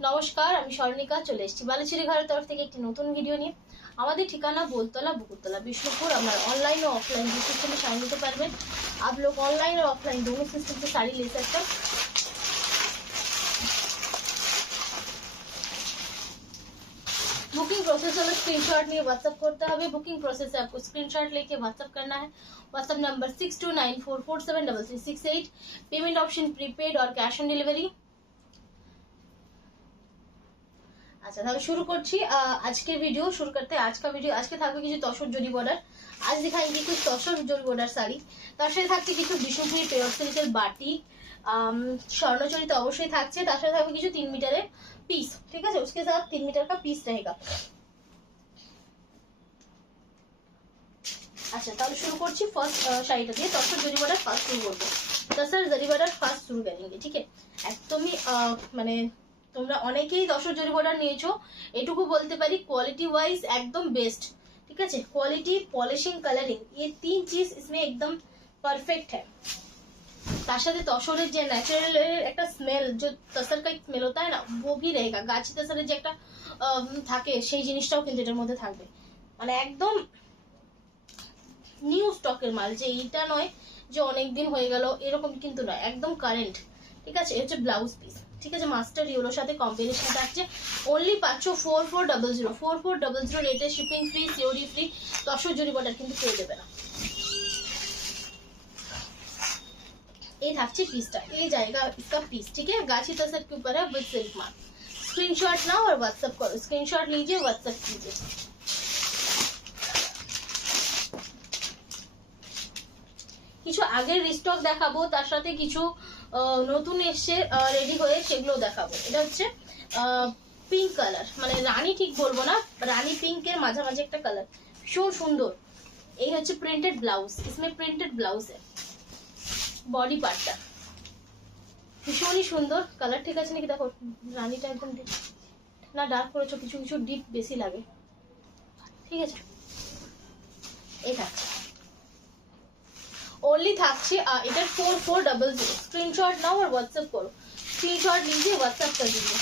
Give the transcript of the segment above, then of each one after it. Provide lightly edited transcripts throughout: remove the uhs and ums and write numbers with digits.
নমস্কার, আমি স্বর্ণিকা চলে এসেছি বালুচুরি ঘরের তরফ থেকে একটি নতুন ভিডিও নিয়ে। আমাদের ঠিকানা बोलतला बुकुतला विष्णुपुर। हमारा ऑनलाइन और ऑफलाइन दो सिस्टम में साड़ी लेते पारबेन। आप लोग ऑनलाइन और ऑफलाइन दोनों सिस्टम से साड़ी ले सकते हैं। बुकिंग प्रोसेस वाला स्क्रीनशॉट लिए व्हाट्सएप करते हैं। बुकिंग प्रोसेस से आपको स्क्रीनशॉट लेके व्हाट्सएप करना है। WhatsApp number 6294473368। Payment option prepaid और कैश ऑन डिलीवरी। আচ্ছা, তাহলে শুরু করছি আজকের ভিডিও। শুরু করতে আজকা ভিডিও আজকে থাকবে কিছু তসর জরি বর্ডার। আজ দেখাएंगे कुछ তসর জরি বর্ডার শাড়ি। তার সাথে থাকছে কিছু বিষ্ণুপুরি পিওর সিল্কের বাটিক, স্বর্ণচরিত অবশ্যই থাকছে। তার সাথে থাকবে কিছু 3 मीटर पीस, ठीक है। उसके साथ 3 मीटर का पीस रहेगा। আচ্ছা, তাহলে শুরু করছি ফার্স্ট শাড়িটা দিয়ে। তসর জরি বর্ডার ফার্স্ট শুরু করব। তসর জরি বর্ডার ফার্স্ট শুরু करेंगे, ठीक है। একদমই মানে তোমরা অনেকেই দশর জরি বর্ডার নিয়েছো, এটুকু বলতে পারি क्वालिटी वाइज एकदम बेस्ट, ठीक है। क्वालिटी, पॉलिशिंग, कलरिंग, ये 3 चीज इसमें एकदम परफेक्ट है। তার সাথে তসরের যে ন্যাচারাল একটা স্মেল, जो তসর का স্মেল होता है ना, वो भी रहेगा। গাছি তসরের যে একটা থাকে সেই জিনিসটাও কিন্তু এটার মধ্যে থাকবে। মানে একদম নিউ স্টকের মাল, যে এইটা নয় যে অনেক দিন হয়ে গেল এরকম কিন্তু নয়, একদম কারেন্ট, ঠিক আছে। এটা হচ্ছে ব্লাউজ পিস, ঠিক আছে। মাস্টার ইয়েলোর সাথে কম্বিনেশন থাকছে। অনলি পাচ্ছ 4400 রেটে, শিপিং ফ্রি, সিওরি ফ্রি। তসর জরি বর্ডার কিন্তু পেয়ে দেবে না। এই থাকছে পিসটা, এই জায়গা इसका पीस, ठीक है। गाछी तसर के ऊपर है विद सिल्क मार्क। स्क्रीनशॉट नाओ और व्हाट्सएप करो। स्क्रीनशॉट लीजिए, व्हाट्सएप कीजिए। কিছু আগের রিস্টক দেখাবো, তার সাথে কিছু নতুন এসে রেডি হয়ে সেগুলো দেখাবো। এটা হচ্ছে পিঙ্ক কালার, মানে রানী ঠিক বলবো না, রানী পিঙ্কের মাঝামাঝি একটা কালার, ভীষণ সুন্দর। এই হচ্ছে প্রিন্টেড ব্লাউজ, इसमें প্রিন্টেড ব্লাউজ है। বডি পার্টটা ভীষণই সুন্দর, কালার ঠিক আছে নাকি দেখো। রানীটা একদম না ডার্ক করেছো, কিছু কিছু ডিপ বেশি লাগে, ঠিক আছে। এই থাকছে, ओनली থাকছে इधर 4400। स्क्रीनशॉट नाउ और व्हाट्सएप करो। स्क्रीनशॉट लीजिए, व्हाट्सएप कर दीजिए।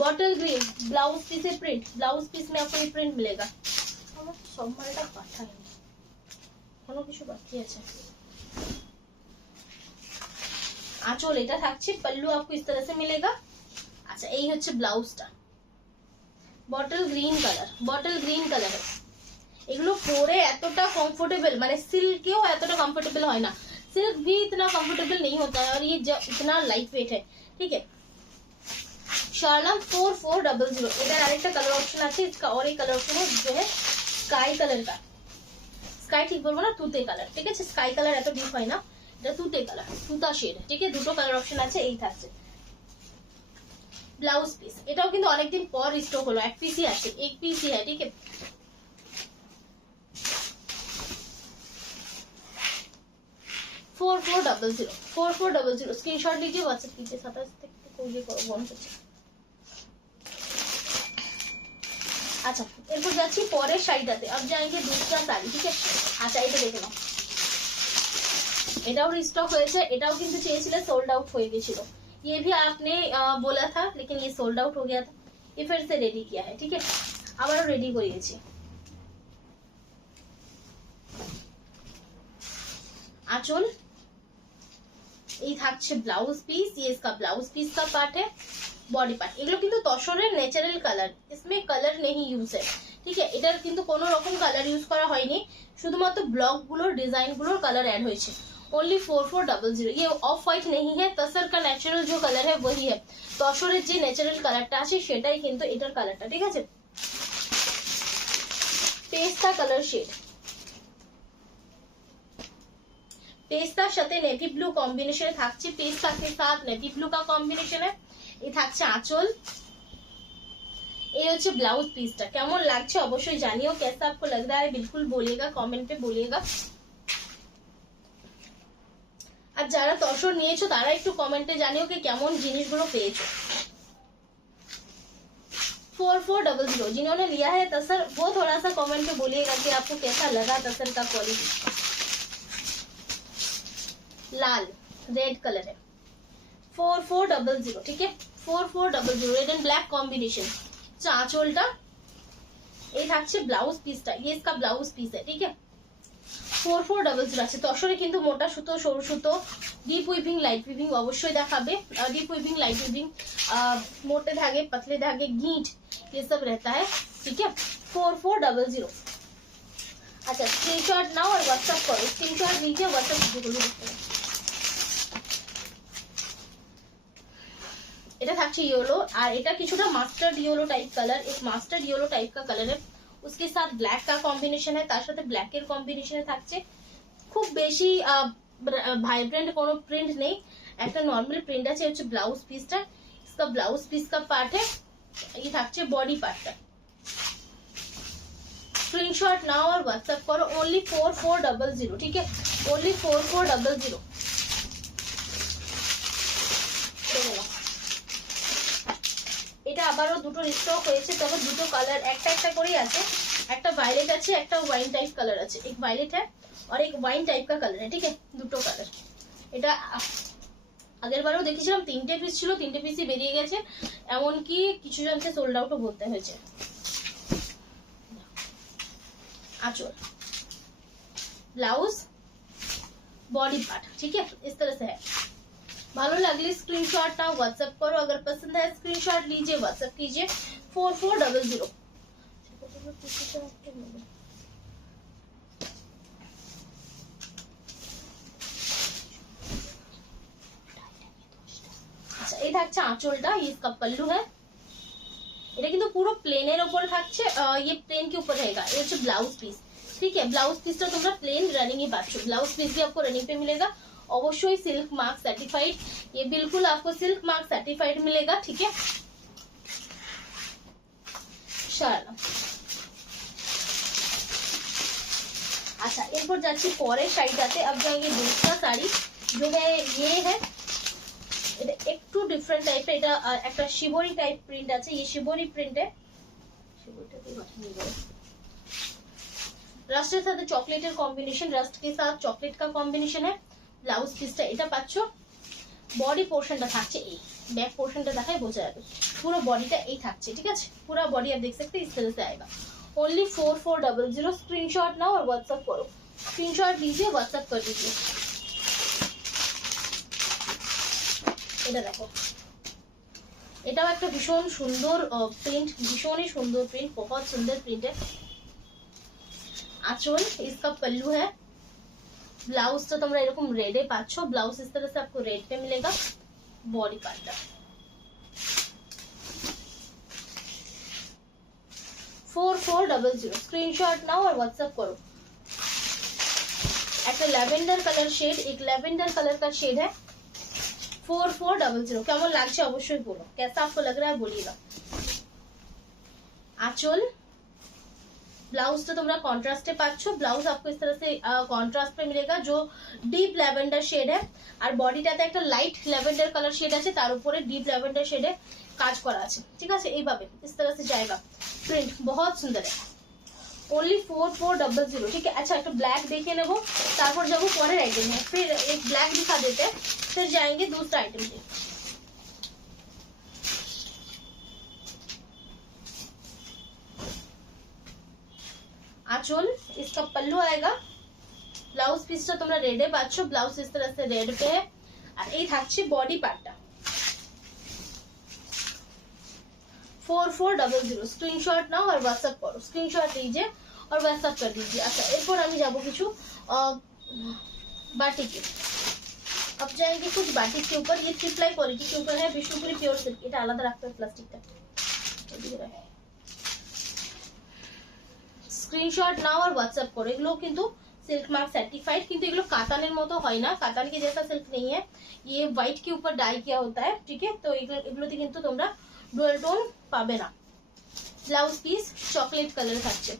बॉटल ग्रीन ब्लाउज पीस है, प्रिंट ब्लाउज पीस में आपको ये प्रिंट मिलेगा। আমার সব মালটা পাঠাইনি, কোনো কিছু বাকি আছে। আঁচল এটা থাকছে, पल्लू आपको इस तरह से मिलेगा। আচ্ছা, এই হচ্ছে ব্লাউজটা, bottle green colour, bottle green colour. এগুলো পরে এতটা कंफर्टेबल, মানে सिल्केও এতটা कंफर्टेबल হয় না। सिल्क भी इतना कंफर्टेबल नहीं होता है और ये इतना लाइट वेट है, ठीक है। शार्लम 4400। इधर আরেকটা কালার অপশন আছে, इसका और एक कलर ऑप्शन है जो है स्काई कलर का। स्काई ঠিক বলবো না, তুতে কালার, ঠিক আছে। স্কাই কালার এত ডিপ হয় না, এটা তুতে কালার, তুতা শেড, ঠিক আছে। দুটো কালার অপশন আছে। এই থাকছে ব্লাউজ পিস। এটাও কিন্তু অনেকদিন পর স্টক হলো, এক পিসই আছে, এক পিসই है, ठीक है। 4400 स्क्रीनशॉट लीजिए, व्हाट्सएप कीजिए। 27 तक कोई ये बंद করছে। আচ্ছা, এরপর যাচ্ছি পরের শাড়িটাতে। अब जाएंगे दूसरा শাড়ি, ठीक है। আচ্ছা, এটা দেখে নাও, এটাও রিস্টক হয়েছে। এটাও কিন্তু চেয়েছিলে, সোল্ড आउट হয়ে গিয়েছিল। ये भी आपने बोला था, लेकिन ये सोल्ड आउट हो गया था। ये फिर से रेडी किया है, ठीक है। আবারও রেডি করিয়েছি। आंचल, এই থাকছে ব্লাউজ পিস। ये इसका ब्लाउज पीस का पार्ट है। बॉडी पार्ट এগুলো কিন্তু তসরের ন্যাচারাল কালার, इसमें कलर नहीं यूज है, ठीक है। এটার কিন্তু কোনো রকম কালার ইউজ করা হয়নি, শুধুমাত্র ব্লক গুলোর ডিজাইন গুলোর কালার ऐड হয়েছে। ओनली 4400। ये ऑफ व्हाइट नहीं है, तसर का नेचुरल जो कलर है वही है। তসরের যে ন্যাচারাল কালারটা আছে সেটাই কিন্তু এটার কালারটা, ঠিক আছে। পেস্তা কালার শেড, পেস্তার সাথে নেভি ব্লু কম্বিনেশনে থাকছে। পেস্তা के साथ नेवी ब्लू का कॉम्बिनेशन है। এই থাকছে আঁচল। এই হচ্ছে ব্লাউজ পিসটা। কেমন লাগছে অবশ্যই জানিও, कैसा आपको लग रहा है बिल्कुल बोलिएगा, कमेंट पे बोलिएगा। আর যারা তসর নিয়েছো তারা একটু কমেন্টে জানিও कि কেমন জিনিসগুলো পেয়েছো। 4400 जिन्होंने लिया है तसर, वो थोड़ा सा कमेंट पे बोलिएगा कि आपको कैसा लगा तसर का क्वालिटी। लाल रेड कलर है, 4400, ठीक है। 4400 रेड एंड ब्लैक कॉम्बिनेशन। आंचलটা এই থাকছে ব্লাউজ পিসটা, ये इसका ब्लाउज पीस है, ठीक है। 4400 আছে। তসরে কিন্তু মোটা সুতো, সরু সুতো, ডিপ উইভিং, লাইট উইভিং অবশ্যই দেখাবে। ডিप उइविंग, लाइट उइविंग, मोटे धागे, पतले धागे, गींट, ये सब रहता है, ठीक है। 4400। अच्छा, स्क्रीनशॉट नाउ और व्हाट्सएप करो। स्क्रीनशॉट लीजिए, व्हाट्सएप कीजिए। এটা থাকছে ইয়েলো, আর এটা কিছুটা মাস্টার্ড ইয়েলো টাইপ কালার। एक मास्टर्ड येलो टाइप का कलर है, उसके साथ ब्लैक का कॉम्बिनेशन है, তার সাথে ব্ল্যাক এর কম্বিনেশনে থাকছে। খুব বেশি ভাইব্রেন্ট কোনো প্রিন্ট নেই, একটা নরমাল প্রিন্ট আছে। হচ্ছে ব্লাউজ পিসটা, इसका ब्लाउज पीस का पार्ट है। ये থাকছে বডি পার্টটা। स्क्रीनशॉट नाउ और व्हाट्सएप करो। ओनली 4400, ठीक है, ओनली 4400। এটা আবারও দুটো স্টক হয়েছে, তবে দুটো কালার একটা একটা করেই আছে। একটা ভায়োলেট আছে, একটা ওয়াইন টাইপ কালার আছে। एक वायलेट है और एक वाइन टाइप का कलर है, ठीक है, দুটো কালার। এটা আগের বারেও দেখেছিলাম, 3টে পিস ছিল, 3টে পিসই বেরিয়ে গেছে, এমনকি কিছু জনকে সোল্ড আউটও বলতে হয়েছে। आंचल, ब्लाउज, बॉडी पार्ट, ठीक है, इस तरह से है। भालो लगले स्क्रीनशॉट ना व्हाट्सएप करो। अगर पसंद है स्क्रीनशॉट लीजिए, व्हाट्सएप कीजिए 4400। अच्छा, ये থাকছে আঁচলটা, ये इसका पल्लू है। এটা কিন্তু পুরো প্লেনের উপরে থাকছে, ये प्लेन के ऊपर रहेगा। ये হচ্ছে ब्लाउज पीस, ठीक है। ब्लाउज पीसটা তোমরা प्लेन रनिंग ही पाচ্ছ। ब्लाउज पीस भी आपको रनिंग पे मिलेगा, अवश्य सिल्क मार्क सर्टिफाइड। ये बिल्कुल आपको सिल्क मार्क सर्टिफाइड मिलेगा, ठीक है। चलो, अच्छा, एरपर जाচ্ছি পরের শাড়িটাতে। अब जाएंगे दूसरा साड़ी, जो है ये है। এটা একটু ডিফারেন্ট টাইপের, এটা একটা শিবরি টাইপ প্রিন্ট আছে। ये শিবরি প্রিন্ট है। শিবরিটাতে বানিয়ে দেব। রাস্টের সাথে চকলেটের কম্বিনেশন, রাস্ট के साथ चॉकलेट का कॉम्बिनेशन है। ব্লাউজ পিসটা এটা পাচ্ছ। বডি পোর্শনটা থাকছে এই, बैक पोर्शनটা দেখাই বোঝা যাবে। পুরো বডিটা এই থাকছে, ঠিক আছে। पूरा बॉडी आप देख सकते हैं, इस तरह से आएगा। ओनली 4400। स्क्रीनशॉट नाउ और व्हाट्सएप करो। स्क्रीनशॉट लीजिए, व्हाट्सएप कर दीजिए। এটা দেখো, এটাও একটা ভীষণ সুন্দর প্রিন্ট, ভীষণই সুন্দর প্রিন্ট, बहुत सुंदर प्रिंट है। आंचल, इसका पल्लू है। ब्लाउज तो तुम एरकम रेडे पाচ্ছো। ब्लाउज इस तरह से आपको रेड पे मिलेगा। बॉडी पार्टটা 4400। स्क्रीनशॉट नाउ और व्हाट्सएप करो। একটা ল্যাভেন্ডার কালার শেড, एक ল্যাভেন্ডার कलर का शेड है। 4400। কেমন লাগছে অবশ্যই বলো, कैसा आपको लग रहा है बोलिएगा। आंचल, ब्लाउज तो तुम कॉन्ट्रास्टे पाচ্ছো। ब्लाउज आपको इस तरह से कॉन्ट्रास्ट पे मिलेगा, जो डीप लैवेंडर शेड है। और বডিটাতে একটা লাইট ল্যাভেন্ডার কালার শেড আছে, তার উপরে ডিপ ল্যাভেন্ডার শেডে কাজ করা আছে, ঠিক আছে। এইভাবে इस तरह से जाएगा प्रिंट, बहुत सुंदर है। ओनली 4400, ठीक है। अच्छा, एक ब्लैक देखे नेबो, तारपर जाबो परेर आइटम में। फिर एक ब्लैक दिखा देते हैं, फिर जाएंगे दूसरा आइटम पे। आंचल, इसका पल्लू आएगा। ब्लाउज पीसটা তোমরা রেডে পাচ্ছো। ब्लाउज इस तरह से रेड पे है। আর এই থাকছে বডি পার্টটা। 4400। स्क्रीनशॉट नाउ और व्हाट्सएप करो। स्क्रीनशॉट लीजिए और व्हाट्सएप कर दीजिए। अच्छा, এরপর আমি যাব কিছু বাটিকে। अब जाएंगे कुछ बाटिक के ऊपर। ये ट्रिप्लाई क्वालिटी के ऊपर है, विष्णुपुरी प्योर सिल्क। এটা আলাদা রাখতে হবে প্লাস্টিকটা। স্ক্রিনশট নাও আর হোয়াটসঅ্যাপ করো। এগুলো কিন্তু सिल्क मार्क सर्टिफाइड, किंतु एगुलो कातानेर मतो है ना, कातान के जैसा सिल्क नहीं है। ये व्हाइट के ऊपर डाई किया होता है, ठीक है। तो एगुलोते किंतु तोमरा डुअल टोन पाबे ना। ब्लाउज पिस चॉकलेट कलर থাকছে।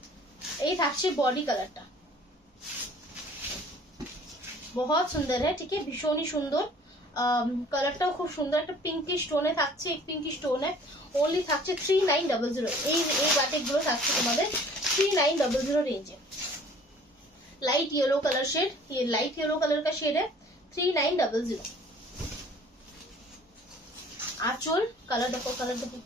এই থাকছে বডি কালারটা, बहुत सुंदर है, ठीक है। भीषण ही सुंदर কালারটাও খুব সুন্দর। একটা পিঙ্কিশ টোনে থাকছে, এক পিঙ্কিশ টোনে। ओनली থাকছে 3900। এই বাটিকগুলো থাকছে তোমাদের 3900 रेंज है। लाइट येलो कलर शेड, ये लाइट येलो कलर का शेड है। 3900। आंचल कलर देखो, कलर देखो,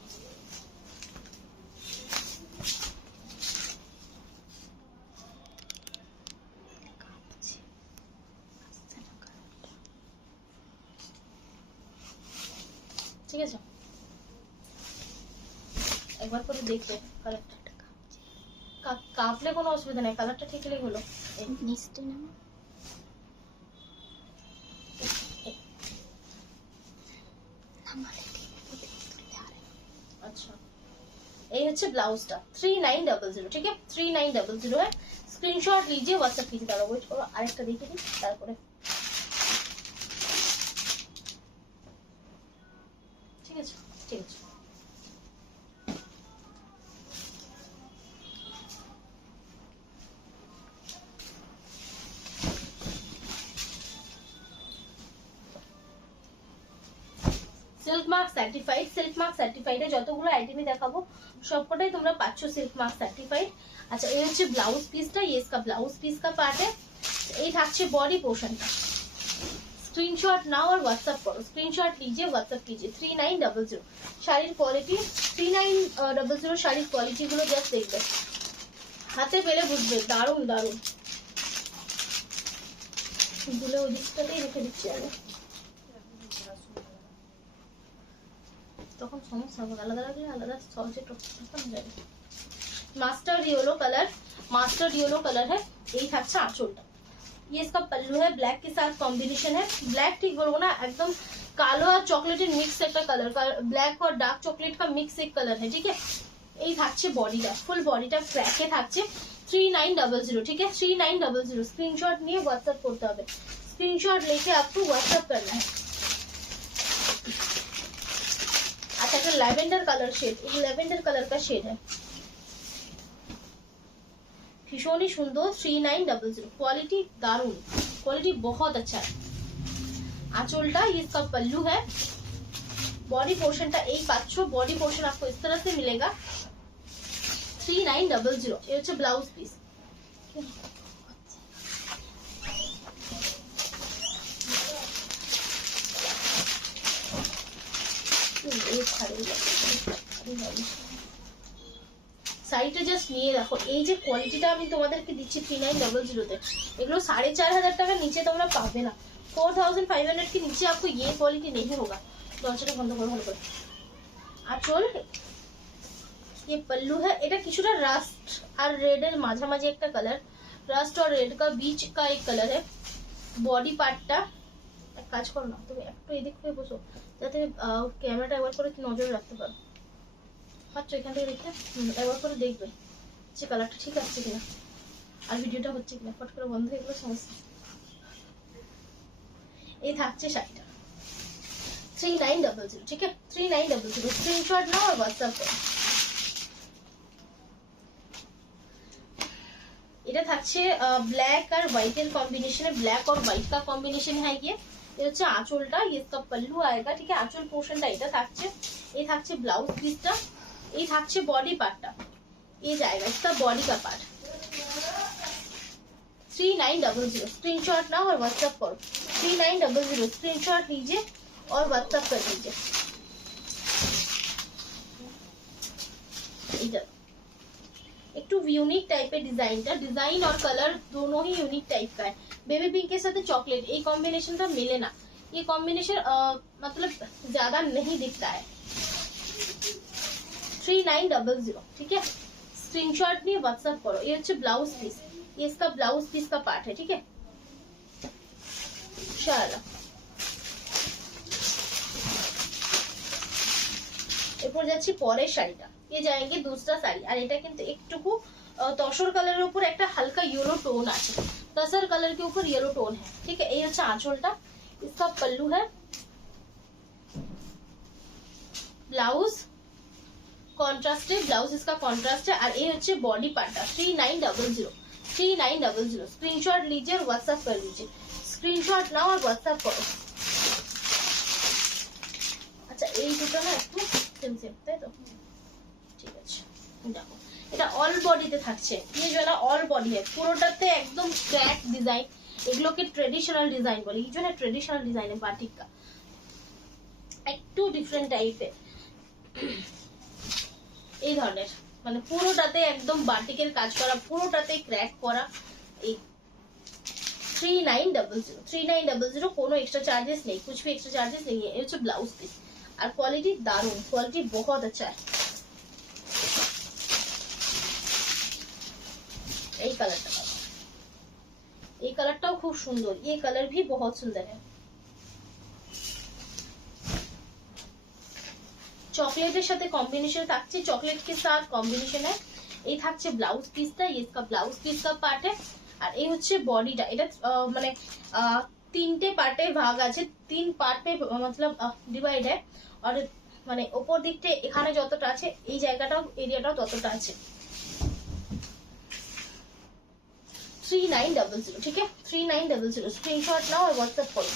ঠিক আছে একবার করে দেখবে কালারটা কাপলে কোনো অসুবিধা নেই, কালারটা ঠিক হলেই হলো। নিচটা না अच्छा ये है ब्लाउजটা 3900 ठीक है 3900 है स्क्रीनशॉट लीजिए व्हाट्सएप कीजिए। दादा वेट करो আরেকটা দেখে দিই তারপরে ঠিক আছে ঠিক আছে। Silk mark certified, silk mark সার্টিফাইডে যতগুলো আইটেমই দেখাবো সবকটাই তোমরা পাচ্ছ সিল্ক মার্ক সার্টিফাইড। আচ্ছা এই হচ্ছে ব্লাউজ পিসটা, ये इसका ब्लाउज पीस का पार्ट है। এই থাকছে বডি পোর্শনটা। स्क्रीनशॉट नाउ और व्हाट्सएप करो, स्क्रीनशॉट लीजिए व्हाट्सएप कीजिए 3900 শাড়ির কোয়ালিটি 3900 শাড়ির কোয়ালিটি গুলো জাস্ট দেখবে, হাতে পেলে বুঝবে দারুণ দারুণ। গুলো ওই দিকটাতেই রেখে দিচ্ছি আমি, তখন সমস্যা হবে, আলাদা লাগলে আলাদা সহজে টপটা যাবে। Mustard yellow colour, mastered yellow colour है। यही থাকছে আঁচলটা। ये इसका पल्लू है, ब्लैक के साथ कॉम्बिनेशन है। ब्लैक ठीक बोलो ना एकदम कालो और चॉकलेटेड मिक्स एक कलर का, ब्लैक और डार्क चॉकलेट का मिक्स एक कलर है ठीक है। এই থাকছে বডিটা, ফুল বডিটা ক্র্যাকে থাকছে 3900 ठीक है 3900। স্ক্রিনশট নিয়ে व्हाट्सएप করতে হবে, स्क्रीनशॉट लेके आपको व्हाट्सएप करना है। अच्छा এটা ল্যাভেন্ডার কালার শেড, এই ল্যাভেন্ডার কালার का शेड है, ভীষণই সুন্দর 3900 क्वालिटी दारुण, क्वालिटी बहुत अच्छा है। आंचलटा ये इसका पल्लू है, बॉडी पोर्शनটা এই পাচ্ছ, बॉडी पोर्शन आपको इस तरह से मिलेगा 3900। ये হচ্ছে ব্লাউজ পিস। শাড়িটা জাস্ট নিয়ে দেখো, এই যে কোয়ালিটিটা আমি তোমাদেরকে দিচ্ছি 3900 তে, এগুলো 4500 টাকার নিচে তোমরা পাবে না। 4500 के नीचे आपको ये क्वालिटी नहीं होगा। দরজাটা বন্ধ করো ভালো করে। আঁচল ये पल्लू है, এটা কিছুটা রাস্ট আর রেড এর মাঝামাঝি একটা কালার, রাস্ট और रेड का बीच का एक कलर है। বডি পার্টটা এক কাজ করো না, তুমি একটু এদিক হয়ে বসো যাতে ক্যামেরাটা একবার করে নজর রাখতে পারো। পাচ্ছ এখান থেকে দেখতে, একবার করে দেখবে যে কালারটা ঠিক আছে কিনা আর ভিডিওটা হচ্ছে কিনা, ফট করে বন্ধ হয়ে গেলে সমস্যা। এই থাকছে শাড়িটা 3900 ठीक है 3900। स्क्रीनशॉट नाउ और व्हाट्सएप करो। এটা থাকছে ব্ল্যাক আর হোয়াইটের কম্বিনেশনে, ব্ল্যাক और व्हाइट का कॉम्बिनेशन है ये। ये হচ্ছে আঁচলটা, ये इसका पल्लू आएगा ठीक है। আঁচল পোর্শনটা এটা থাকছে, এই থাকছে ব্লাউজ পিসটা, এই থাকছে বডি পার্টটা, ये जाएगा इसका बॉडी का पार्ट 3900। स्क्रीनशॉट नाउ और व्हाट्सएप करो 3900। स्क्रीनशॉट लीजिए और व्हाट्सएप कर दीजिए। इधर একটু ইউনিক টাইপের ডিজাইনটা, ডিজাইন और कलर दोनों ही यूनिक टाइप का है। बेबी पिंक के साथ चॉकलेट, ये कॉम्बिनेशन का मिले ना, ये कॉम्बिनेशन मतलब ज्यादा नहीं दिखता है। 3900 ठीक है। स्क्रीनशॉट नहीं व्हाट्सएप करो। ये হচ্ছে ব্লাউজ পিস, ये इसका ब्लाउज पीस का पार्ट है ठीक है। शाला এরপর যাচ্ছি পরের শাড়িটা, ये जाएंगे दूसरा শাড়ি। আর এটা কিন্তু একটুকু তসর কালারের উপর একটা হালকা येलो टोन আছে, तसर कलर के ऊपर येलो टोन है ठीक है। ये হচ্ছে আঁচলটা, इसका पल्लू है, ब्लाउज कॉन्ट्रास्ट है, ब्लाउज इसका कॉन्ट्रास्ट है। और ये হচ্ছে बॉडी पार्टটা 3900। स्क्रीनशॉट लीजिए और व्हाट्सएप कर लीजिए। स्क्रीनशॉट नाउ और व्हाट्सएप करो। अच्छा এই দুটো না একটু সেম সেম তাই তো, ঠিক আছে। দেখো এটা অল বডিতে থাকছে, ये जो है ना ऑल बॉडी है, পুরোটাতে একদম ক্র্যাক ডিজাইন, এগুলোকে ট্রেডিশনাল ডিজাইন বলে, ये जो है ट्रेडिशनल डिजाइन है बाटिक का। একটু ডিফারেন্ট টাইপের এই ধরনের, মানে পুরোটাতে একদম বাটিকের কাজ করা, পুরোটাতে ক্র্যাক করা। এই 3900 কোনো এক্সট্রা চার্जेस नहीं, कुछ भी एक्स्ट्रा चार्जेस नहीं है। ये হচ্ছে ব্লাউজ পিস, আর কোয়ালিটি দারুন, কোয়ালিটি बहुत अच्छा है। এই কালারটা, এই কালারটাও খুব সুন্দর, ये कलर भी बहुत सुंदर है। চকলেটের সাথে কম্বিনেশন থাকছে, চকলেট के साथ কম্বিনেশন है। এই থাকছে ব্লাউজ পিসটা, ये इसका ब्लाउज पीस का पार्ट है। আর এই হচ্ছে বডিটা, এটা মানে তিনটে পার্টে ভাগ আছে, 3 পার্ট में मतलब ডিভাইড है। আর মানে উপর দিকটা এখানে যতটা আছে, এই জায়গাটাও এরিয়াটাও ততটা আছে। 3900, ठीक है 3900 स्क्रीनशॉट नाउ और व्हाट्सएप करो।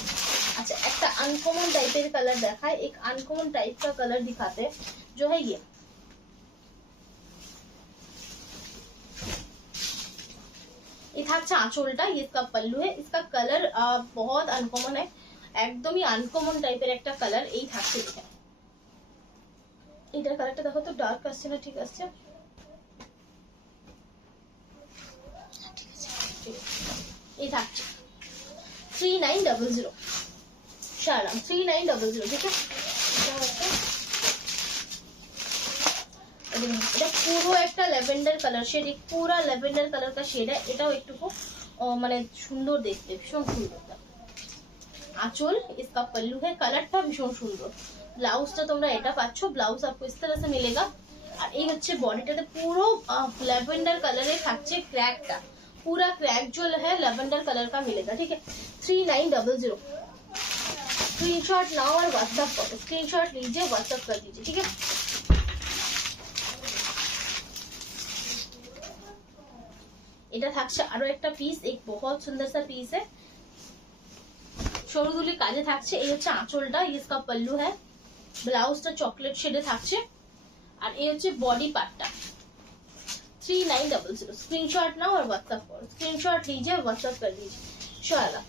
अच्छा, एक अनकॉमन टाइप का कलर देखा है, एक अनकॉमन टाइप का कलर दिखाते हैं जो है ये থাকছে আঁচলটা, ये इसका पल्लू है। इसका कलर बहुत अनकॉमन है, একদমই আনকমন টাইপের একটা কালার। এই থাকছে, দেখেন এটার কালারটা দেখো তো, ডার্ক আসছে না ঠিক আসছে? এই থাকছে 3900 শালাম 3900, ঠিক আছে। এটা পুরো একটা ল্যাভেন্ডার কালার শেড, পুরা ল্যাভেন্ডার কালার का शेड है। এটাও একটু মানে সুন্দর দেখতে, ভীষণ সুন্দর। আঁচল इसका पल्लू है, কালারটা ভীষণ সুন্দর। ব্লাউজটা তোমরা এটা পাচ্ছো, ব্লাউজ आपको इस तरह से मिलेगा। আর এই হচ্ছে বডিটাতে পুরো ল্যাভেন্ডার কালারে থাকছে, ক্র্যাকটা पूरा क्रैक जो है लेवेंडर कलर का मिलेगा, ठीक है। 3900 स्क्रीनशॉट नाउ और व्हाट्सएप करो, स्क्रीनशॉट लीजिए, व्हाट्सएप कर दीजिए, ठीक है। এটা থাকছে আরো একটা পিস, एक बहुत सुंदर सा पीस है, সরুদুলি কাজে থাকছে। এই হচ্ছে আঁচলটা, इसका पल्लू है, ব্লাউজটা চকলেট শেডে থাকছে। আর এই হচ্ছে বডি পার্টটা। 3900 स्क्रीनशॉट नाउ और व्हाट्सएप करो, स्क्रीनशॉट लीजिए, व्हाट्सएप कर दीजिए इंशाल्लाह।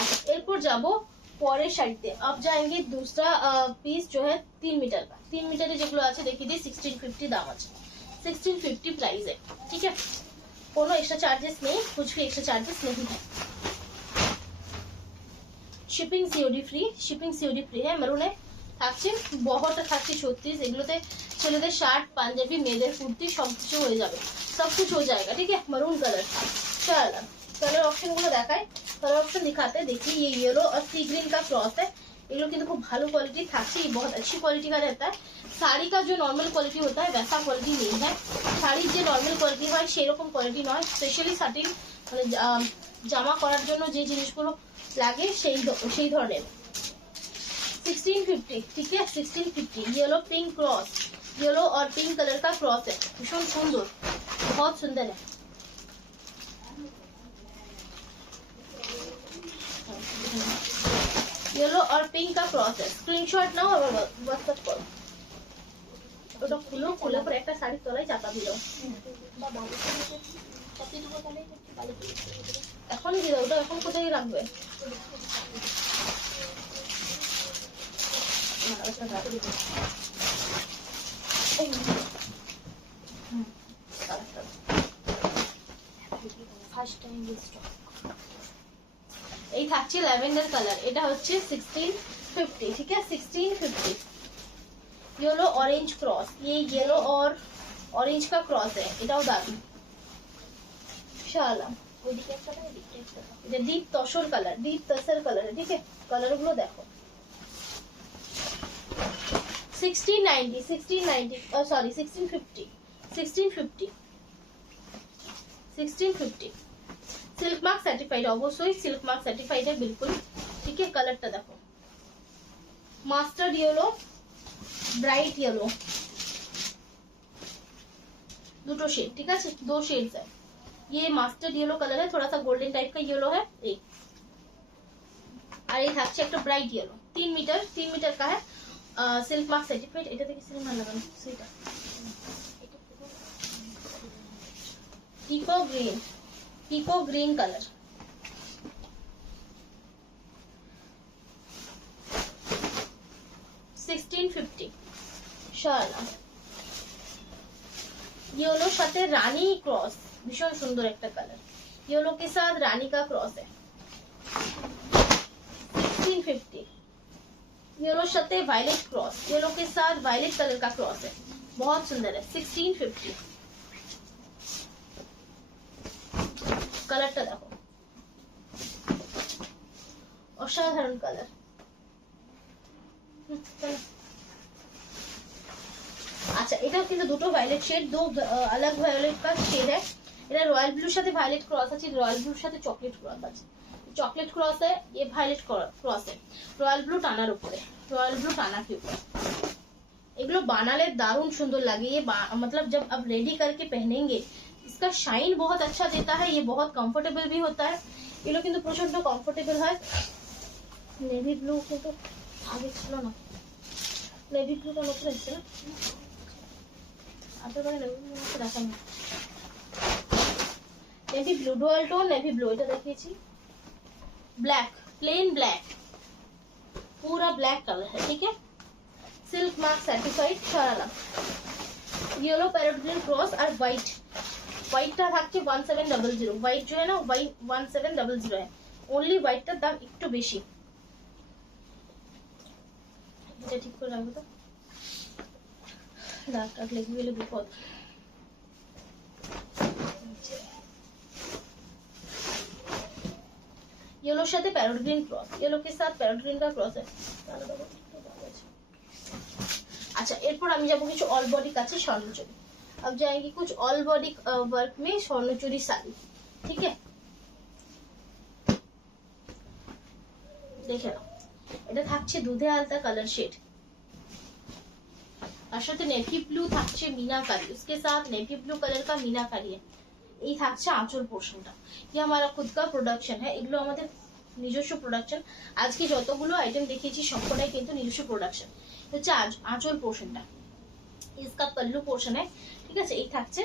अच्छा, एरपर जाबो পরের শাড়িতে। अब जाएंगे दूसरा पीस जो है 3 मीटर का। 3 मीटर যেগুলো আছে দেখিয়ে দিই, 1650 দাম আছে, 1650 प्राइस है, ठीक है। কোনো एक्स्ट्रा चार्जेस नहीं, कुछ भी एक्स्ट्रा चार्जेस नहीं है। Shipping COD free, shipping COD free है। मरून है থাকছে, বহরটা থাকছে 36। এগুলোতে ছেলেদের শার্ট, পাঞ্জাবি, মেয়েদের কুর্তি সবকিছু হয়ে যাবে, सब कुछ हो जाएगा, ठीक है। मरून कलर, चलो कलर ऑप्शन গুলো দেখাই, कलर ऑप्शन दिखाते हैं। देखिए ये येलो और सी ग्रीन का क्रॉस है, এগুলো কিন্তু খুব ভালো কোয়ালিটি থাকছে, ये बहुत अच्छी क्वालिटी का रहता है। শাড়ি का जो नॉर्मल क्वालिटी होता है वैसा क्वालिटी नहीं है, শাড়ির যে নর্মাল কোয়ালিটি হয় সেরকম কোয়ালিটি নয়। স্পেশালি শাড়ির মানে জামা করার জন্য যে জিনিসগুলো লাগে সেই ধরনের। 1650, ठीक है 1650। येलो पिंक क्रॉस, येलो और पिंक कलर का क्रॉस है, भीषण सुंदर, बहुत सुंदर है। येलो और पिंक का क्रॉस है, स्क्रीनशॉट नाउ और व्हाट्सएप करो। ওটা খুলো, খুলে পরে একটা শাড়ির তলায় চাপা দিল, এখন কি দাও, ওটা এখন কোথায় রাখবে? এই থাকছে ল্যাভেন্ডার কালার, এটা হচ্ছে 1650, ठीक है 1650। येलो ऑरेंज क्रॉस, ये येलो और ऑरेंज का क्रॉस है, এটাও দারুণ শালা। ওইদিকে একটা না, এদিকে একটা, এটা deep tussar colour, deep tussar colour, ठीक है। কালার গুলো দেখো, 1690, 1690, सॉरी 1650, 1650, 1650। सिल्क मार्क सर्टिफाइड, অবশ্যই सिल्क मार्क सर्टिफाइड है बिल्कुल, ठीक है। कलरটা দেখো, মাস্টার্ড येलो, ब्राइट येलो, দুটো শেড, ठीक है, दो शेड्स है। ये मास्टर्ड येलो कलर है, थोड़ा सा गोल्डन टाइप का येलो है। एक और ये থাকছে একটা ব্রাইট येलो, 3 मीटर का है, सिल्क मार्क सर्टिफाइड। এটা থেকে সিল মান লাগানো সেটা, পিকো গ্রিন, পিকো গ্রিন কালার, 1650 শালা येलो সাথে রানী ক্রস, ভীষণ সুন্দর একটা কালার, येलो के साथ रानी का क्रॉस है 1650। येलो साथे वायलेट क्रॉस, येलो के साथ वायलेट कलर का क्रॉस है, बहुत सुंदर है 1650। কালারটা দেখো অসাধারণ কালার। আচ্ছা এটাও কিন্তু দুটো ভায়োলেট শেড, দো अलग ভায়োলেট का शेड है। এটা রয়্যাল ব্লুর সাথে ভায়োলেট ক্রস আছে, রয়্যাল ব্লুর সাথে চকলেট ক্রস আছে, चॉकलेट क्रॉस है, ये वायलेट क्रॉस है, रॉयल ब्लू টানার উপরে, रॉयल ब्लू টানা के ऊपर। এগুলো বানালে দারুণ সুন্দর লাগে, ये मतलब जब आप रेडी करके पहनेंगे इसका शाइन बहुत अच्छा देता है, ये बहुत कंफर्टेबल भी होता है, এগুলো কিন্তু প্রচন্ড কমফোর্টেবল হয়। নেভি ব্লু কিন্তু আগে ছিল না, নেভি ব্লুটা নতুন এসেছে না, আপনাদের নেভি ব্লু দেখান না, navy blue dual tone navy blue এটা দেখিয়েছি, ब्लैक प्लेन ब्लैक पूरा ब्लैक कलर है, ठीक है, silk mark certified sharara, yellow parrot green cross और व्हाइट, व्हाइटটা থাকছে 1700, व्हाइट जो है ना व्हाइट 1700 है, ओनली व्हाइटটার দাম একটু বেশি। এটা ঠিক করে রাখবো তো, দাগ টাগ লেগে গেলে বিপদ। येलो साथे पैरेट ग्रीन क्रॉस, येलो के साथ पैरेट ग्रीन का क्रॉस है। अच्छा এরপর আমি যাব কিছু অল বডি কাছে স্বর্ণচুরি। अब जाएंगे कुछ ऑल बॉडी वर्क में স্বর্ণচুরি শাড়ি, ठीक है, দেখে নাও এটা থাকছে দুধে আলতা কালার শেড, তার সাথে নেভি ব্লু থাকছে मीनाकारी, उसके साथ नेवी ब्लू कलर का मीनाकारी है। এই থাকছে আঁচল পোর্শনটা, ये हमारा खुद का प्रोडक्शन है, এগুলো আমাদের নিজস্ব প্রোডাকশন। আজকে যতগুলো আইটেম দেখিয়েছি সবকটাই কিন্তু নিজস্ব প্রোডাকশন। হচ্ছে আঁচল পোর্শনটা, इसका पल्लू पोर्शन है, ঠিক আছে, এই থাকছে।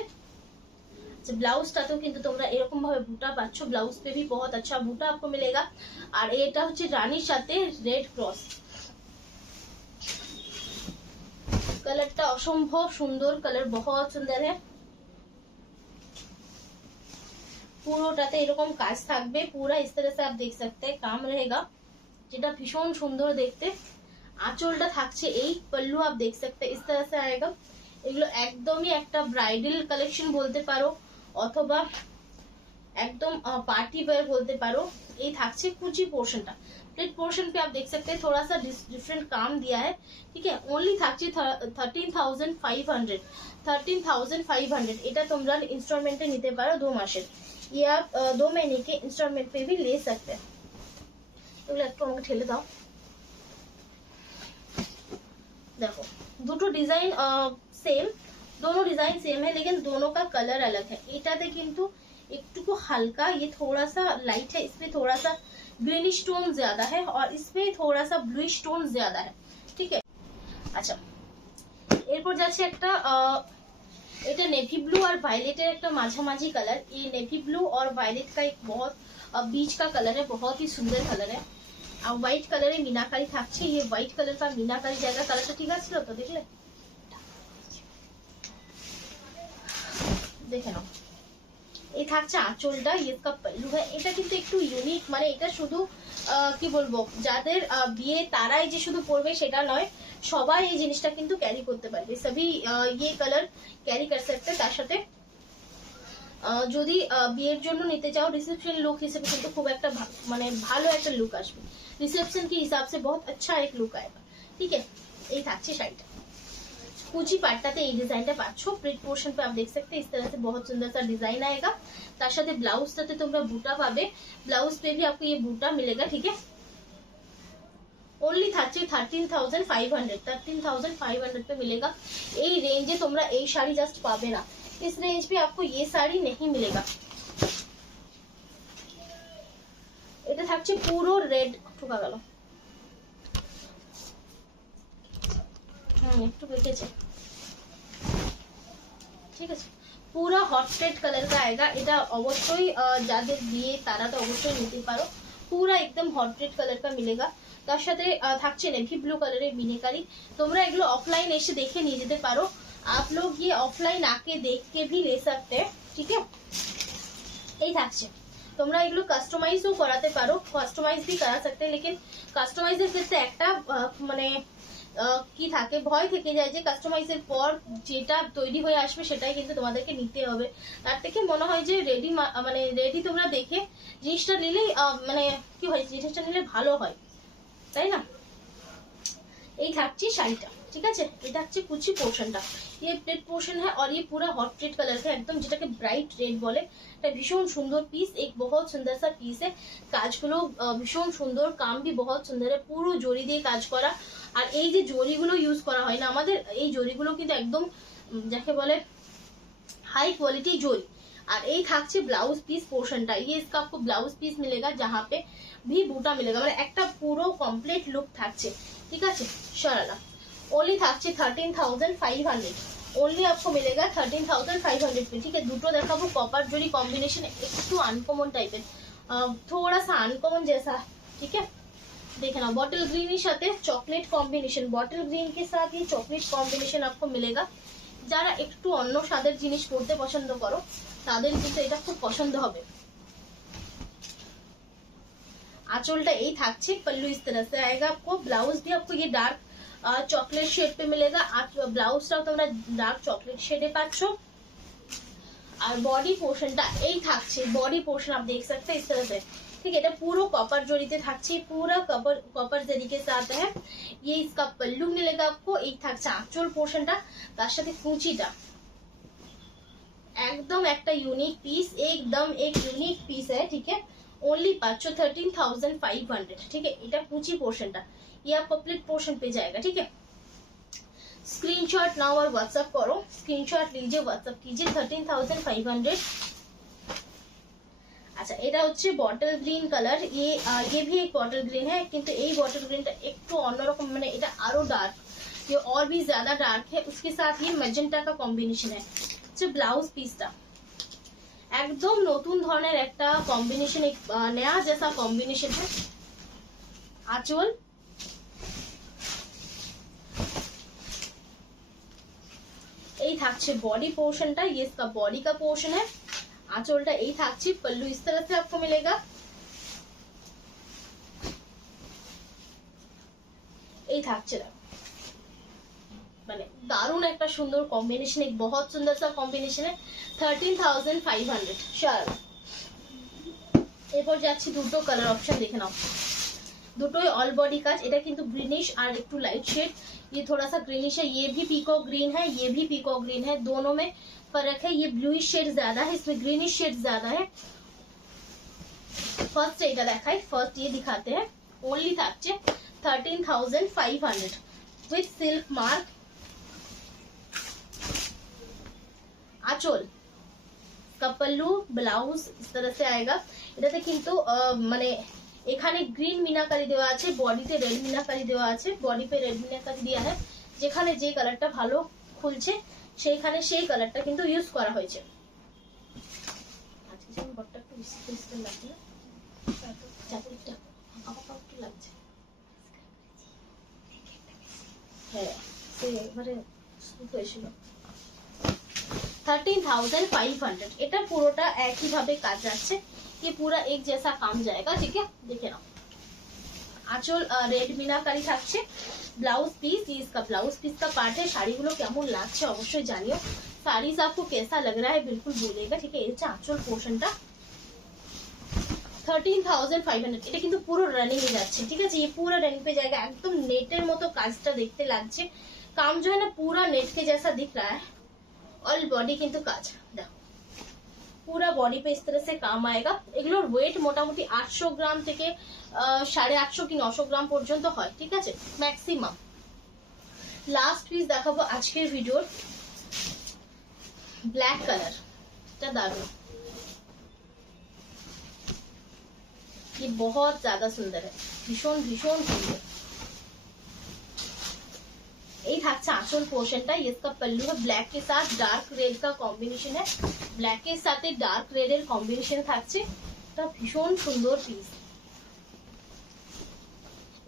আচ্ছা ব্লাউজটাতেও কিন্তু তোমরা এরকম ভাবে বুটা পাচ্ছ, ব্লাউজ पे भी बहुत अच्छा बूटा आपको मिलेगा। আর এটা হচ্ছে রানীর সাথে রেড ক্রস, कलरটা অসম্ভব সুন্দর, कलर बहुत सुंदर है। পুরোটাতে এরকম কাজ থাকবে, पूरा इस तरह से आप देख सकते हैं काम रहेगा, যেটা ভীষণ সুন্দর দেখতে। আঁচলটা থাকছে এই, पल्लू आप देख सकते हैं इस तरह से आएगा। এগুলো একদমই একটা ব্রাইডাল কালেকশন বলতে পারো, অথবা একদম পার্টি वेयर बोलते पारो। এই থাকছে কুচি পোর্শনটা, प्लेट पोर्शन पे आप देख सकते हैं थोड़ा सा डिफरेंट काम दिया है, ठीक है। ओनली থাকছে 13,500, 13,500। এটা তোমরা ইনস্টলমেন্টে নিতে পারো 2 মাসের, ये आप 2 महीने के इंस्टॉलमेंट पे भी ले सकते हैं। এগুলো একটু আমাকে ঠেলে দাও। देखो দুটো ডিজাইন सेम, दोनों डिजाइन सेम है लेकिन दोनों का कलर अलग है। এটাতে কিন্তু একটুকু হালকা, ये थोड़ा सा लाइट है, इसमें थोड़ा सा ग्रीनिश टोन ज्यादा है और इसमें थोड़ा सा ब्लूइश टोन ज्यादा है, ठीक है। अच्छा এরপর যাচ্ছে একটা এটা नेवी ब्लू और वायलेट এর একটা মাঝামাঝি কালার। ये नेवी ब्लू और वायलेट का एक बहुत बीच का कलर है, बहुत ही सुंदर कलर है। और व्हाइट कलर है मीनाकारी থাকছে, ये व्हाइट कलर का मीनाकारी জায়গা কালারটা ঠিক আছে তো দেখলে, দেখে নাও। এই থাকছে আঁচলটা, इसका पल्लू है। এটা কিন্তু একটু ইউনিক, মানে এটা শুধু কি বলবো, যাদের বিয়ে তারাই যে শুধু পরবে সেটা নয়, সবাই এই জিনিসটা কিন্তু ক্যারি করতে পারবে, সবই ये कलर ক্যারি कर सकते। তার সাথে যদি বিয়ের জন্য নিতে চাও রিসেপশন লুক হিসেবে কিন্তু খুব একটা মানে ভালো একটা লুক আসবে, रिसेप्शन के हिसाब से बहुत अच्छा एक लुक आएगा, ठीक है। এই থাকছে শাড়িটা, কুচি পাটটাতে এই ডিজাইনটা পাচ্ছো। প্রিন্ট পোর্শন पे आप देख सकते हैं इस तरह से बहुत सुंदर सा डिजाइन आएगा। তার সাথে ব্লাউজটাতে তোমরা বুটা পাবে, ব্লাউজ पे भी आपको ये बूटा मिलेगा, ठीक है। ओनली থাকছে 13,500, 13,500 पे मिलेगा। এই রেঞ্জে তোমরা এই শাড়ি জাস্ট পাবে না, इस रेंज पे आपको ये साड़ी नहीं मिलेगा। এটা থাকছে পুরো রেড, ঠোকা গেল, একটু বেঁকেছে, ঠিক আছে। पूरा हॉट रेड कलर का आएगा। এটা অবশ্যই যাদের বিয়ে তারা তো অবশ্যই নিতে পারো, पूरा एकदम हॉट रेड कलर का मिलेगा। তার সাথে থাকছে নেভি ব্লু কালারের মিনিকারি। তোমরা এগুলো অফলাइन এসে দেখে নিয়ে যেতে পারো। आप लोग ये ऑफलाइन आके देख के भी ले सकते हैं, ठीक है। এই থাকছে, তোমরা এগুলো কাস্টমাইজও করাতে পারো, কাস্টমাইজ भी करा सकते हैं, लेकिन কাস্টমাইজের ক্ষেত্রে একটা মানে কি থাকে, ভয় থেকে যায় যে কাস্টমাইজের পর যেটা তৈরি হয়ে আসবে সেটাই কিন্তু তোমাদেরকে নিতে হবে। তার থেকে মনে হয় যে রেডি, মানে রেডি তোমরা দেখে জিনিসটা নিলেই মানে কি হয়, জিনিসটা নিলে ভালো হয়, তাই না। এই থাকছে শাড়িটা, ঠিক আছে। এটা হচ্ছে কুচি পোর্শনটা, ये प्लेट पोर्शन है और ये पूरा हॉट रेड कलर का एकदम যেটাকে ব্রাইট রেড বলে। এটা ভীষণ সুন্দর পিস, एक बहुत सुंदर सा পিস है। কাজগুলো ভীষণ সুন্দর, কাম भी बहुत सुंदर है, পুরো জরি দিয়ে কাজ করা। আর এই যে জরিগুলো ইউজ করা হয় না আমাদের, এই জরিগুলো কিন্তু একদম যাকে বলে हाई क्वालिटी জরি। और এই থাকছে ব্লাউজ পিস পোর্শনটা, ये इसका आपको ब्लाउज पीस मिलेगा जहाँ पे भी बूटा मिलेगा, মানে একটা পুরো কমপ্লিট লুক থাকছে, ঠিক আছে। শরারা ओनली থাকছে 13,500, ओनली आपको मिलेगा 13,500 में, ठीक है। দুটো দেখাবো কপার জরি কম্বিনেশন, একটু আনকমন টাইপের, थोड़ा सा अनकॉमन जैसा, ठीक है। देखे ना, बॉटल ग्रीन के साथ चॉकलेट कॉम्बिनेशन, बॉटल ग्रीन के साथ ये चॉकलेट कॉम्बिनेशन आपको मिलेगा। যারা একটু অন্য স্বাদের জিনিস পড়তে পছন্দ করো তাদের কিন্তু এটা খুব পছন্দ হবে। आंचलটা এই থাকছে, पल्लू इस तरह से आएगा आपको, ब्लाउज भी आपको ये डार्क चॉकलेट शेड पे मिलेगा। ব্লাউজটাও তোমরা ডার্ক চকলেট শেডে পাচ্ছ। আর বডি পোর্শনটা এই থাকছে, বডি পোর্শন आप देख सकते हैं इस तरह से, ठीक है। এটা পুরো কপার জরিতে থাকছে, पूरा कॉपर जरी के साथ है। ये इसका पल्लू मिलेगा आपको, এই থাকছে আঁচল পোর্শনটা, তার সাথে কুচিটা একদম একটা ইউনিক পিস, एकदम एक यूनिक पीस है, ठीक है। ओनली पाँच 13,500, ठीक है। এটা কুচি পোর্শনটা, ये आपको प्लेट पोर्शन पे जाएगा, ठीक है। स्क्रीनशॉट नाउ और व्हाट्सएप करो, स्क्रीनशॉट लीजिए, व्हाट्सएप कीजिए 13,500। अच्छा, এটা হচ্ছে বটল গ্রিন কালার, ये भी एक बॉटल ग्रीन है, কিন্তু এই বটল গ্রিনটা একটু অন্যরকম, মানে এটা আরো ডার্ক, ये और भी ज्यादा डार्क है। उसके साथ ये मैजेंटा का कॉम्बिनेशन है। अच्छा, ब्लाउज পিসটা একদম নতুন ধরনের একটা কম্বিনেশন, एक नया जैसा कॉम्बिनेशन है। आंचल এই থাকছে बॉडी पोर्शनটা, ये इसका बॉडी का पोर्शन है। आंचलটা এই থাকছে, पल्लू इस तरह से आपको मिलेगा। এই থাকছে মানে দারুণ একটা সুন্দর কম্বিনেশন, एक बहुत सुंदर सा कॉम्बिनेशन है। 13,500 শাল। এরপর যাচ্ছি দুটো কালার অপশন, দেখে নাও। দুটোই অল বডি কাজ, এটা কিন্তু গ্রিনিশ আর একটু লাইট शेड, ये थोड़ा सा ग्रीनिश है, ये भी पीकॉक ग्रीन है, ये भी पीकॉक ग्रीन है, दोनों में फर्क है। ये ब्लूइश शेड ज्यादा है, इसमें ग्रीनिश शेड ज्यादा है। फर्स्ट এটা দেখাই, फर्स्ट ये दिखाते हैं। ओनली থাকছে 13,500 विथ सिल्क मार्क। आंचल का पल्लू, ब्लाउज इस तरह से आएगा। এটাতে কিন্তু মানে এখানে গ্রিন মিনাকারি দেওয়া আছে, বডিতে রেড মিনাকারি দেওয়া আছে, বডি पे রেড মিনাকারি দেওয়া है। যেখানে যে কালারটা ভালো খুলছে সেইখানে সেই কালারটা কিন্তু ইউজ করা হয়েছে। আজকে যেমন বটটা একটু বেশি লাগছে না, চারটিটা আপাতত একটু লাগছে, হ্যাঁ সে এবারে স্মুথ হয়েছিল। 13,500, এটা পুরোটা একই ভাবে কাজ যাচ্ছে, ये पूरा एक जैसा काम जाएगा, ठीक है। देखे ना, आंचल रेड मीनाकारी থাকছে, ब्लाउज पीस, ये इसका ब्लाउज पीस का पार्ट है। শাড়িগুলো কেমন লাগছে অবশ্যই জানিও, साड़ीज आपको कैसा लग रहा है बिल्कुल बोलेगा, ठीक है। এই হচ্ছে আঁচল পোর্শনটা, 13,500। এটা কিন্তু পুরো রানিং এ যাচ্ছে, ঠিক আছে। ये पूरा रनिंग पे जाएगा, एकदम नेटेर মতো কাজটা দেখতে লাগছে, काम जो है ना पूरा नेट के जैसा दिख रहा है। ऑल बॉडी কিন্তু কাজ দেখো, पूरा बॉडी पे इस तरह से काम आएगा। এগুলোর ওয়েট মোটামুটি 800 গ্রাম থেকে 850 কি 900 গ্রাম পর্যন্ত হয়, ঠিক আছে, ম্যাক্সিমাম। লাস্ট পিস দেখাবো আজকের ভিডিওর, ব্ল্যাক কালার, এটা দারুণ, ये बहुत ज्यादा सुंदर है, भीषण भीषण सुंदर। এই থাকছে আঁচল পোর্শনটা, ये इसका पल्लू है, ब्लैक के साथ डार्क रेड का कॉम्बिनेशन है, ब्लैक के साथ डार्क रेड এর কম্বিনেশন থাকছে, এটা ভীষণ সুন্দর পিস।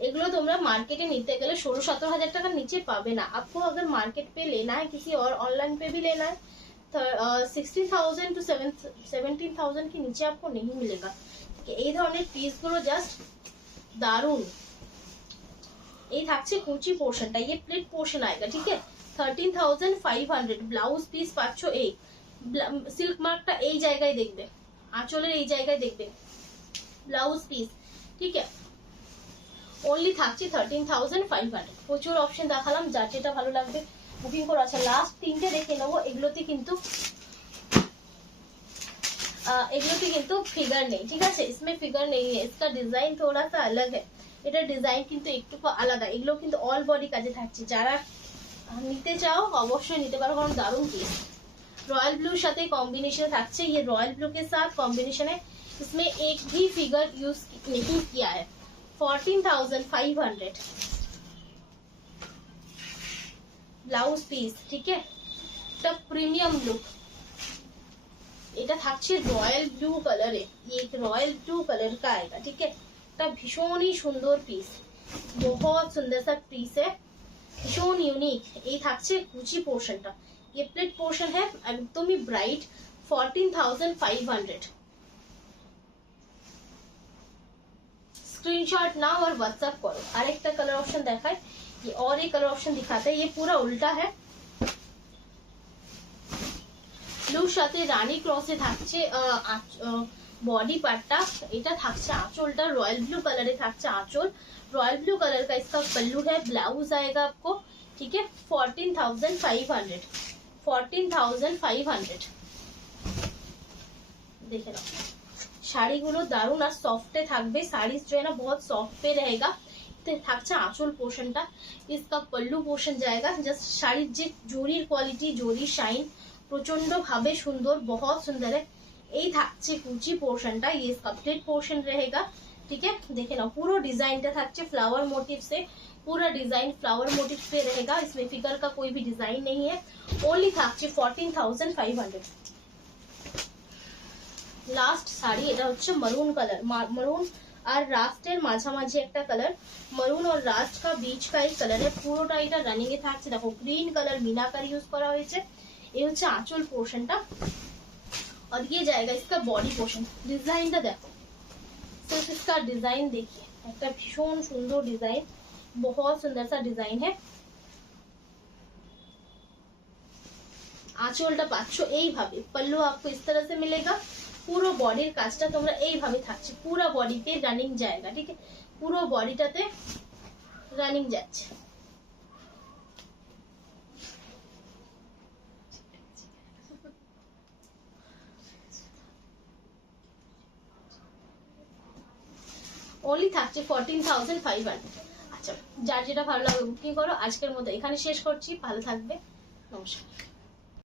एगुलो तुम्हारा मार्केटे नीते गले 16-17 हजार नीचे पाबे ना। आपको अगर मार्केट पे लेना है, किसी और ऑनलाइन पे भी लेना है, 16,000 to 17,000 के नीचे आपको नहीं मिलेगा। এই ধরনের পিস গুলো জাস্ট দারুন। এই থাকছে কুচি পোর্শনটা, ये প্লেট পোর্শন आएगा, ठीक है। 13,500 ব্লাউজ পিস পাচ্ছো। এই সিল্ক মার্কটা এই জায়গায় দেখবে, আঁচলের এই জায়গায় দেখবে ব্লাউজ পিস, ঠিক है। অনলি থাকছে 13,500। প্রচুর অপশন দেখালাম, যার যেটা ভালো লাগবে বুকিং করো। আচ্ছা লাস্ট তিনটে দেখে নেবো। এগুলোতে কিন্তু फिगर नहीं, ठीक है। इसमें फिगर नहीं है, इसका डिजाइन थोड़ा सा अलग है। এটা ডিজাইন কিন্তু একটু আলাদা। এগুলো কিন্তু অল বডি কাজে থাকছে। যারা নিতে চাও অবশ্যই নিতে পারো, কারণ দারুণ পিস। रॉयल ब्लू সাথে कॉम्बिनेशन থাকছে। ये रॉयल ब्लू के साथ कॉम्बिनेशन है। इसमें एक भी फिगर यूज नहीं किया है। 14,500 ब्लाउज पीस, ठीक है। এটা প্রিমিয়াম লুক। এটা থাকছে রয়্যাল ব্লু কালারে। ये एक रॉयल ब्लू कलर का आएगा, ठीक है। এটা ভীষণই সুন্দর পিস, बहुत सुंदर सा पीस है, ভীষণ ইউনিক। এই থাকছে কুচি পোর্শনটা। ये प्लेट पोर्शन है, एकदम ही ब्राइट। 14,500। स्क्रीनशॉट नाओ और व्हाट्सएप करो। আরেকটা कलर ऑप्शन দেখায়, ये और एक कलर ऑप्शन दिखाता है। ये पूरा उल्टा है। ব্লুর সাথে রানী ক্রসে থাকছে बॉडी पार्टটা। এটা থাকছে আঁচলটা, रॉयल ब्लू कलर है থাকছে আঁচল। रॉयल ब्लू कलर का इसका पल्लू है। ब्लाउज आएगा आपको, ठीक है। 14,500। 14,500 देखे ना। শাড়ি গুলো দারুন আর সফটে থাকবে। শাড়ি जो है ना बहुत सॉफ्ट पे रहेगा। तो থাকছে আঁচল পোর্শনটা। इसका पल्लू पोर्शन जाएगा। जस्ट শাড়ির যে জরির কোয়ালিটি, জরির শাইন প্রচন্ড ভাবে সুন্দর, बहुत सुंदर है। এই থাকছে কুচি পোর্শনটা। ये इसका प्लेट पोर्शन रहेगा, ठीक है। देखे ना पूरा डिजाइनটা থাকছে फ्लावर मोटिव से। पूरा डिजाइन फ्लावर मोटिव पे रहेगा। इसमें फिगर का कोई भी डिजाइन नहीं है। ओनली থাকছে 14,500। লাস্ট শাড়ি এটা হচ্ছে मरून कलर। मरून আর রাস্টের মাঝামাঝি একটা কালার। मरून और रास्ट का बीच का ही कलर है। পুরোটা এটা রানিং এ থাকছে। দেখো গ্রিন কালার মিনাকারি ইউজ করা হয়েছে। এই হচ্ছে আঁচল পোর্শনটা। और ये जाएगा इसका बॉडी पोर्शन। डिजाइनটা देखो, सिर्फ इसका डिजाइन देखिए, একটা ভীষণ সুন্দর डिजाइन, बहुत सुंदर सा डिजाइन है। আঁচলটা পাচ্ছো এইভাবে। पल्लू आपको इस तरह से मिलेगा। পুরো বডির কাজটা তোমরা এইভাবে থাকছে। পুরো বডিতে রানিং जाएगा, ठीक है। পুরো বডিটাতে রানিং যাচ্ছে। ओनली থাকছে 14,500। আচ্ছা যার যেটা ভালো লাগবে বুকিং করো। আজকের মতো এখানে শেষ করছি। ভালো থাকবে, নমস্কার।